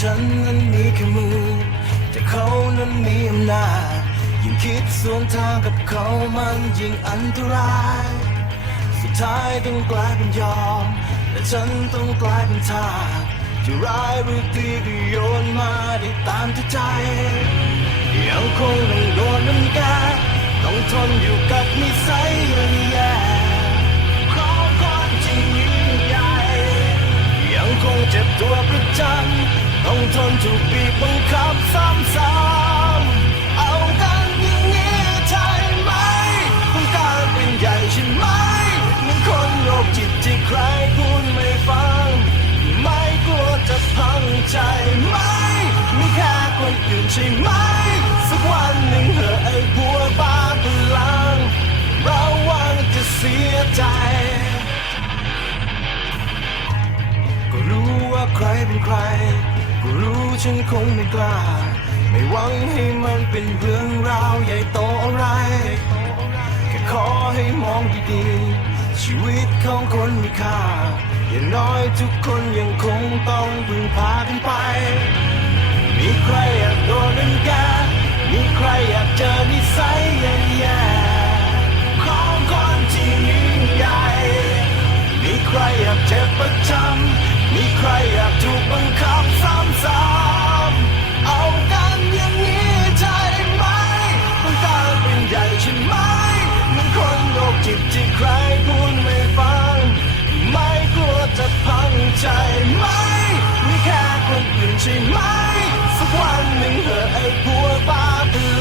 ฉันนั้นมีแค่มือ แต่เขานั้นมีอำนาจยิ่งคิดสวนทางกับเขามันยิ่งอันตราย สุดท้ายต้องกลายเป็นยอม และฉันต้องกลายเป็นทาสจะร้ายหรือดีก็โยนมาได้ตามที่ใจ ยังคงต้องโดนน้ำกาต้องทนอยู่กับนิสัยแย่ๆ ถูกบีบบังคับซ้ำๆเอากันอย่างนี้ใช่ไหมต้องการเป็นใหญ่ใช่ไหมมือนคนโรคจิตที่ใครพูดไม่ฟัง ไม่กลัวจะพังใจไหมมีแค่คนอื่นใช่ไหม ใครรก็รู้ฉันคงไม่กล้า ไม่หวังให้มันเป็นเรื่องราวใหญ่โตอะไร แค่ขอให้มองดีๆ ชีวิตของคนมีค่า อย่างน้อยทุกคนยังคงต้องพึ่งพากันไป มีใครอยากโดนเป็นแกมีใครอยาก ช่ไหมมันคนโรคจิตที่ใครพูดไม่ฟัง ไม่กลัวจะพังใจไหมมีแค่คนอื่นใช่ไหม สักวันหนึ่งเหอะไอ้ผัวบ้าพลัง